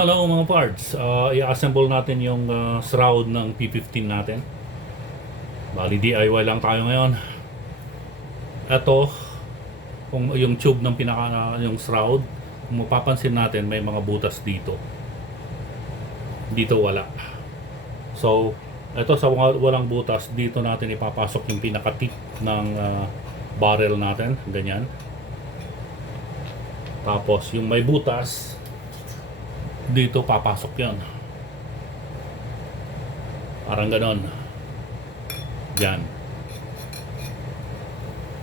Hello mga parts, i-assemble natin yung shroud ng P15 natin. Bali DIY lang tayo ngayon. Ito, kung yung tube ng yung shroud, kung mapapansin natin may mga butas dito. Dito wala. So, ito sa walang butas, dito natin ipapasok yung pinaka-tip ng barrel natin, ganyan. Tapos yung may butas, dito papasok yan. Parang ganon. Yan.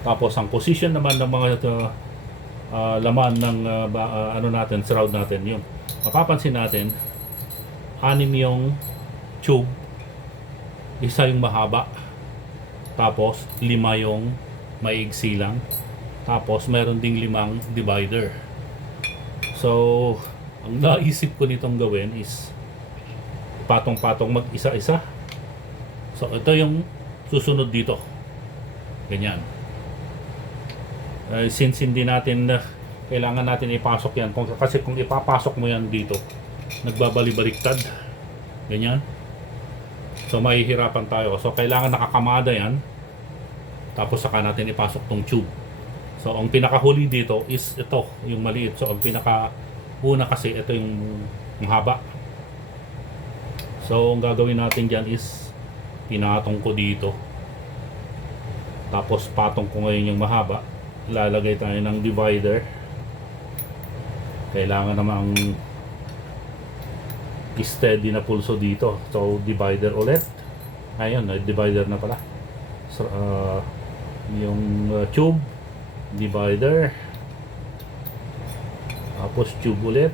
Tapos ang position naman ng mga laman ng ano natin, shroud natin, yung mapapansin natin, 6 yung tube, isa yung mahaba, tapos 5 yung maigsi lang, tapos meron ding 5 divider. So ang naisip ko nitong gawin is patong-patong mag-isa-isa. So ito yung susunod dito. Ganyan. Since hindi natin kailangan natin ipasok yan. Kasi kung ipapasok mo yan dito, nagbabali-baliktad. Ganyan. So mahihirapan tayo. So kailangan nakakamada yan. Tapos saka natin ipasok tong tube. So ang pinakahuli dito is ito, yung maliit. So ang una kasi ito yung mahaba. So ang gagawin natin dyan is pinatong ko dito, tapos patong ko ngayon yung mahaba. Ilalagay tayo ng divider. Kailangan namang steady na pulso dito. So divider ulit. Ayun, divider na pala. So, yung tube, divider, tapos tube ulit,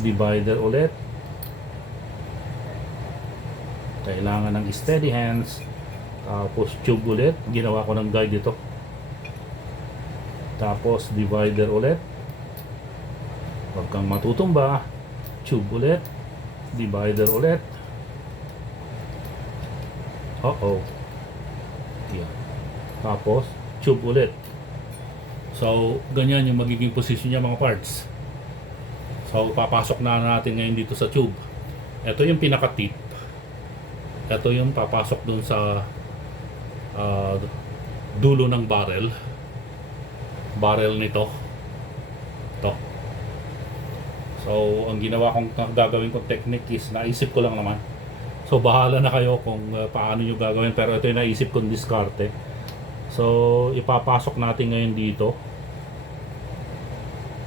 divider ulit. Kailangan ng steady hands. Tapos tube ulit, ginawa ko ng guide dito. Tapos divider ulit. Huwag kang matutumba. Tube ulit, divider ulit. Yeah. Tapos tube ulit. So, ganyan yung magiging position niya mga parts. So, papasok na natin ngayon dito sa tube. Ito yung pinaka-tip. Ito yung papasok dun sa dulo ng barrel. Barrel nito. Ito. So, ang ginawa kong gagawin kong technique is, naisip ko lang naman. So, bahala na kayo kung paano nyo gagawin. Pero ito yung naisip kong diskarte. So, ipapasok natin ngayon dito.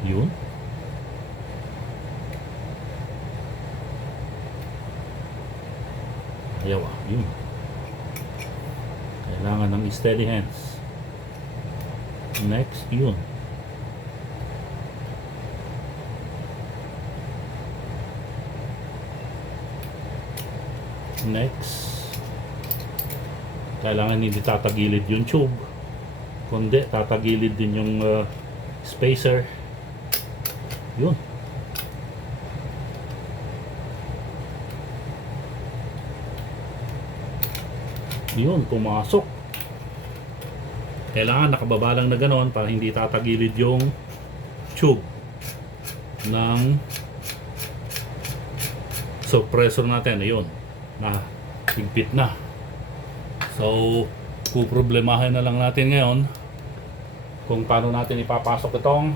Yun. Ayaw yun. Kailangan ng steady hands. Next, yun. Next. Kailangan hindi tatagilid yung tube, kundi tatagilid din yung spacer. Yun. Yun, pumasok. Kailangan nakababa lang na ganon para hindi tatagilid yung tube ng suppressor natin. Ayun, na higpit na. So, puproblemahin na lang natin ngayon kung paano natin ipapasok itong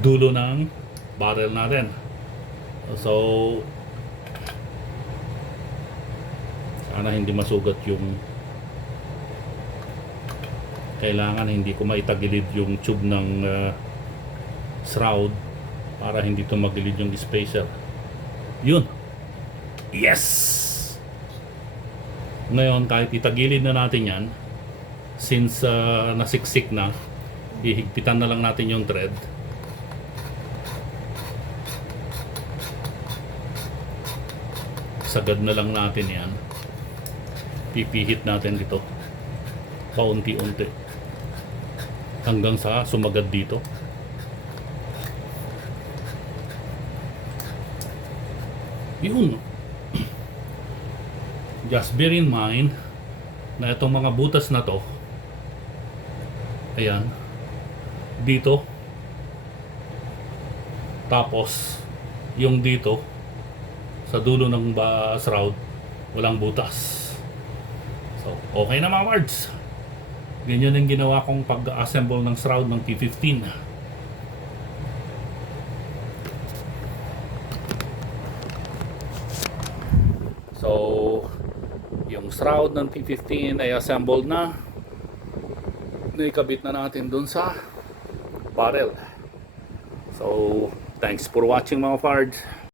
dulo ng barrel natin. So, sana hindi masugat yung, kailangan hindi ko maitagilid yung tube ng shroud para hindi tumagilid yung spacer. Yun. Yes! Ngayon, kahit itagilid na natin yan, since nasiksik na, ihigpitan na lang natin yung thread. Sagad na lang natin yan. Pipihit natin dito paunti-unti hanggang sa sumagad dito. Yun. Just bear in mind na itong mga butas na to, ayan, dito Tapos, yung dito, sa dulo ng shroud, walang butas. So, okay na mga parts. Ganyan ang ginawa kong pag-assemble ng shroud ng P15. So, yung shroud ng P15 ay assembled na. Naikabit na natin dun sa barrel. So, thanks for watching mga fards.